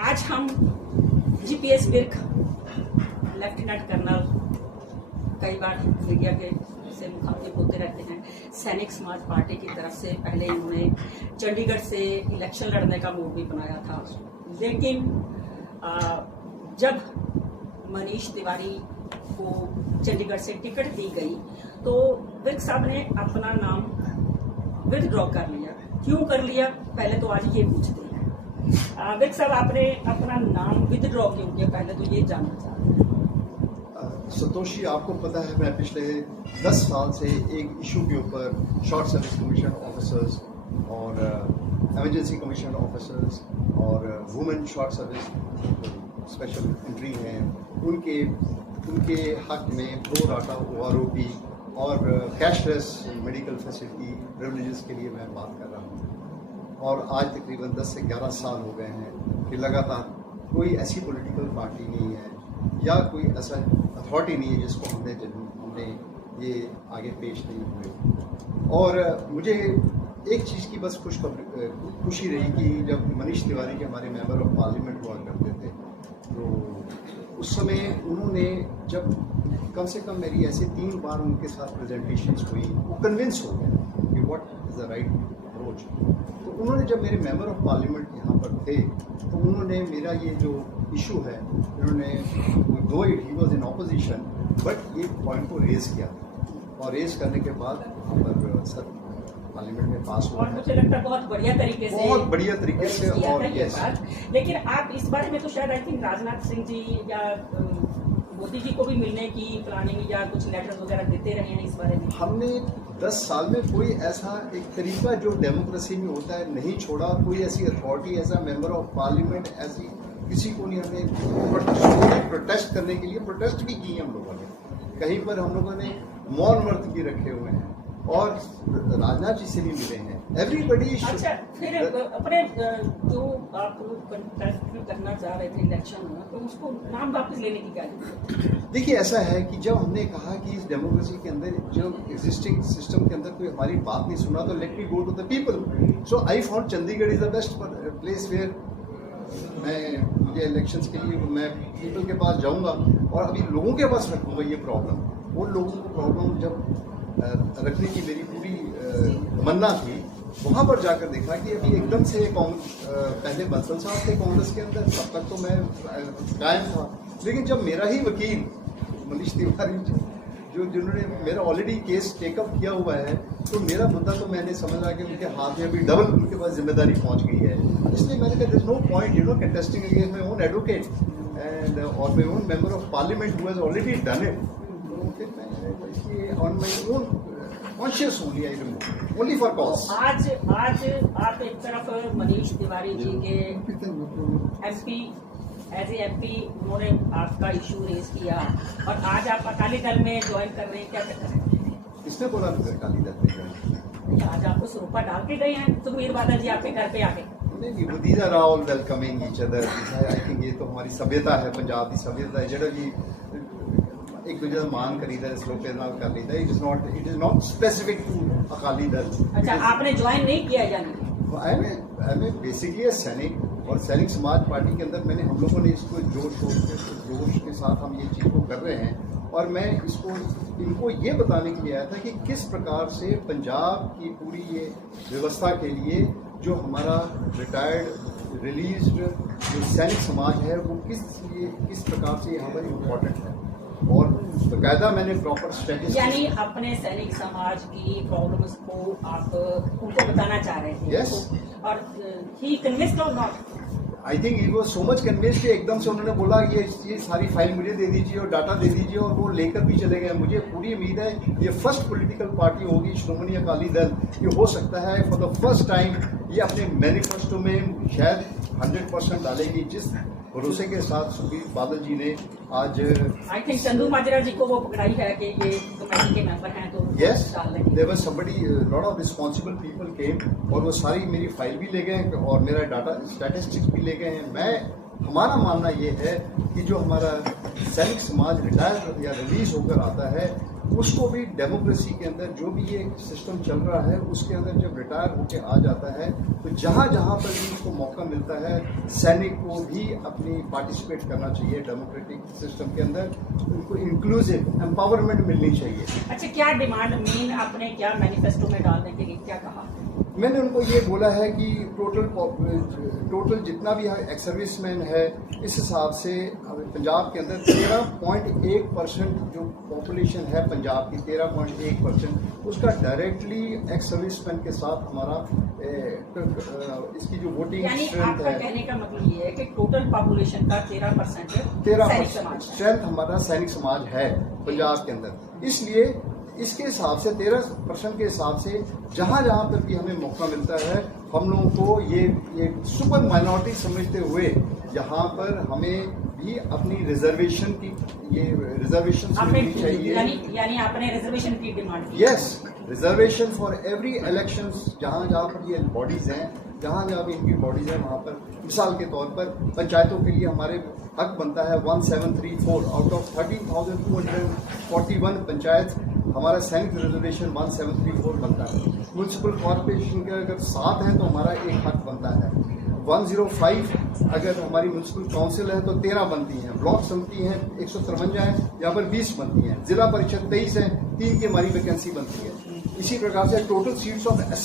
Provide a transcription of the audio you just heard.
आज हम GPS Virk lieutenant colonel कई बार मीडिया के से मुखातिब होते रहते हैं। सैनिक समाज पार्टी की तरफ से पहले इन्होंने चंडीगढ़ से इलेक्शन लड़ने का मूड भी बनाया था, लेकिन जब मनीष तिवारी को चंडीगढ़ से टिकट दी गई तो बिर्क साहब ने अपना नाम विथड्रॉ कर लिया। क्यों कर लिया, पहले तो आज ये पूछते हैं। बिर्क साहब, आपने अपना नाम विथड्रॉ क्यों किया, पहले तो ये जानना चाहते हैं। संतोषी, आपको पता है मैं पिछले 10 साल से एक इशू के ऊपर शॉर्ट सर्विस कमीशन ऑफिसर्स और इमरजेंसी कमीशन ऑफिसर्स और women short service special entry हैं, उनके हक में प्रो राटा OROP और कैशलेस मेडिकल फैसिलिटी प्रिविलेजेस के लिए मैं बात कर रहा हूँ। और आज तकरीबन 10 से 11 साल हो गए हैं कि लगातार कोई ऐसी पॉलिटिकल पार्टी नहीं है या कोई ऐसा अथॉरिटी नहीं है जिसको हमने ये आगे पेश नहीं हुए। और मुझे एक चीज़ की बस खुशी रही कि जब मनीष तिवारी के हमारे मेंबर ऑफ पार्लियामेंट हुआ करते थे तो उस समय उन्होंने जब कम से कम मेरी ऐसे 3 बार उनके साथ प्रेजेंटेशंस हुई, वो कन्विंस हो गए कि what is the right approach. तो उन्होंने जब मेरे मेंबर ऑफ पार्लियामेंट यहाँ पर थे तो उन्होंने मेरा ये जो इशू है, उन्होंने दो he was in opposition but ये पॉइंट को रेज किया और रेज करने के बाद वहाँ पर सर पार्लियामेंट में पास हुआ और मुझे लगता है बहुत बढ़िया तरीके से और यस। लेकिन आप इस बारे में तो शायद आई थिंक राजनाथ सिंह जी या मोदी जी को भी मिलने की प्लानिंग या कुछ लेटर्स वगैरह देते रहे हैं इस बारे में। हमने 10 साल में कोई ऐसा एक तरीका जो डेमोक्रेसी में होता है नहीं छोड़ा। कोई ऐसी अथॉरिटी, ऐसा मेंबर ऑफ पार्लियामेंट, ऐसी किसी को नहीं। हमने प्रोटेस्ट करने के लिए प्रोटेस्ट भी की हम लोगों ने, कहीं पर हम लोगों ने मौन व्रत भी रखे हुए हैं और राजनाथ जी से भी मिले हैं। एवरीबडी। अच्छा, फिर अपने जो आप कंटेस्ट करना चाह रहे थे इलेक्शन में, तो उसको नाम वापस लेने की क्या जरूरत? देखिए, ऐसा है कि जब हमने कहा कि इस डेमोक्रेसी के अंदर जो एग्जिस्टिंग सिस्टम के अंदर कोई हमारी बात नहीं सुना तो let me go to the people. So I found Chandigarh is the best place where मुझे इलेक्शंस के लिए मैं पीपल के पास जाऊंगा और अभी लोगों के पास रखूंगा ये प्रॉब्लम। वो लोगों को प्रॉब्लम जब रखने की मेरी पूरी तमन्ना थी, वहाँ पर जाकर देखा कि अभी एकदम से पहले बंसल साहब थे कांग्रेस के अंदर, तब तक तो मैं कायम था। लेकिन जब मेरा ही वकील मनीष तिवारी जिन्होंने मेरा ऑलरेडी केस टेकअप किया हुआ है, तो मेरा मुद्दा तो मैंने समझा कि उनके हाथ में अभी डबल उनके पास जिम्मेदारी पहुंच गई है। इसलिए मैंने कहा there is no point contesting against my own advocate and और my own member of parliament who has already done it. तो फिर मैं इसलिए on my own conscious only I remove only for cause. आज आप एक तरफ मनीष तिवारी जी के एमपी एज ए एमपी उन्होंने आपका इशू रेज किया और आज आप अकाली दल में ज्वाइन कर रहे हैं, क्या कर रहे हैं? किसने बोला अकाली दल में? आज आपको सरोपा डाल के गए हैं सुखबीर बादल जी आपके घर पे आके। नहीं, these are all welcoming each other. I think ये तो हमारी सभ्यता है, पंजाब की सभ्यता है ਜਿਹੜਾ ਜੀ एक दूसरे मान करीदा इस लोग के नाल कर लीदा। It is not specific to Akali Dal. अच्छा, आपने ज्वाइन नहीं किया यानी? आई एम बेसिकली ए सैनिक और सैनिक समाज पार्टी के अंदर मैंने हम लोगों ने इसको जोश के साथ हम ये चीज़ को कर रहे हैं और मैं इनको ये बताने के लिए आया था कि किस प्रकार से पंजाब की पूरी ये व्यवस्था के लिए जो हमारा रिटायर्ड रिलीज्ड जो सैनिक समाज है वो किस प्रकार से यहाँ पर इम्पोर्टेंट है। और बाकायदा मैंने प्रॉपर स्ट्रेटेजी, यानी अपने सैनिक समाज की प्रॉब्लम्स को आप उनको बताना चाह रहे थे। Yes. और ही कन्विंस्ड और not? I think he was so much convinced कि एकदम से उन्होंने बोला ये सारी फाइल मुझे दे दीजिए और डाटा दे दीजिए और वो लेकर भी चले गए। मुझे पूरी उम्मीद है ये फर्स्ट पॉलिटिकल पार्टी होगी श्रोमणी अकाली दल, ये हो सकता है फॉर द फर्स्ट टाइम ये अपने मैनिफेस्टो में शायद 100% डालेगी, जिस भरोसे के साथ सुखबीर बादल जी ने आज आई थिंक चंदू माजरा जी को वो पकड़ाई है कि ये कमेटी के मेंबर हैं तो yes there was somebody lot of responsible people came और वो सारी मेरी फाइल भी ले गए और मेरा डाटा स्टैटिस्टिक्स भी ले गए हैं। हमारा मानना ये है कि जो हमारा सैनिक समाज रिटायर या रिलीज होकर आता है उसको भी डेमोक्रेसी के अंदर जो भी ये सिस्टम चल रहा है उसके अंदर जब रिटायर होके आ जाता है तो जहाँ जहाँ पर भी उसको मौका मिलता है सैनिक को भी अपनी पार्टिसिपेट करना चाहिए डेमोक्रेटिक सिस्टम के अंदर, उनको इंक्लूसिव एम्पावरमेंट मिलनी चाहिए। अच्छा, क्या डिमांड मेन आपने क्या मैनिफेस्टो में डालने के लिए क्या कहा? मैंने उनको ये बोला है कि टोटल जितना भी एक्स सर्विसमैन है इस हिसाब से पंजाब के अंदर 13.1% जो पॉपुलेशन है पंजाब की 13.1% उसका डायरेक्टली एक्स सर्विसमैन के साथ हमारा इसकी जो वोटिंग यानी स्ट्रेंथ आपका है, कहने का मतलब ये है कि टोटल पॉपुलेशन का 13% स्ट्रेंथ हमारा सैनिक समाज है पंजाब के अंदर। इसलिए इसके हिसाब से 13% के हिसाब से जहाँ जहाँ पर भी हमें मौका मिलता है हम लोगों को ये सुपर माइनॉरिटी समझते हुए यहाँ पर हमें भी अपनी रिजर्वेशन की मिलनी चाहिए। यानी आपने रिजर्वेशन की डिमांड की? Yes, reservation for every elections जहाँ जहाँ पर ये बॉडीज हैं, जहाँ जहाँ भी इनकी बॉडीज हैं वहाँ पर मिसाल के तौर पर पंचायतों के लिए हमारे हक बनता है 1734 आउट ऑफ 13,241 पंचायत हमारा सैनिक रिजर्वेशन 1734 बनता है। म्यूनसिपल कॉर्पोरेशन के अगर 7 हैं तो हमारा एक हक बनता है। 105 अगर हमारी म्यूनसिपल काउंसिल है तो 13 बनती हैं, ब्लॉक समिति हैं 153 हैं, यहाँ पर 20 बनती हैं, जिला परिषद 23 हैं, 3 की हमारी वैकेंसी बनती है। इसी प्रकार से टोटल सीट्स ऑफ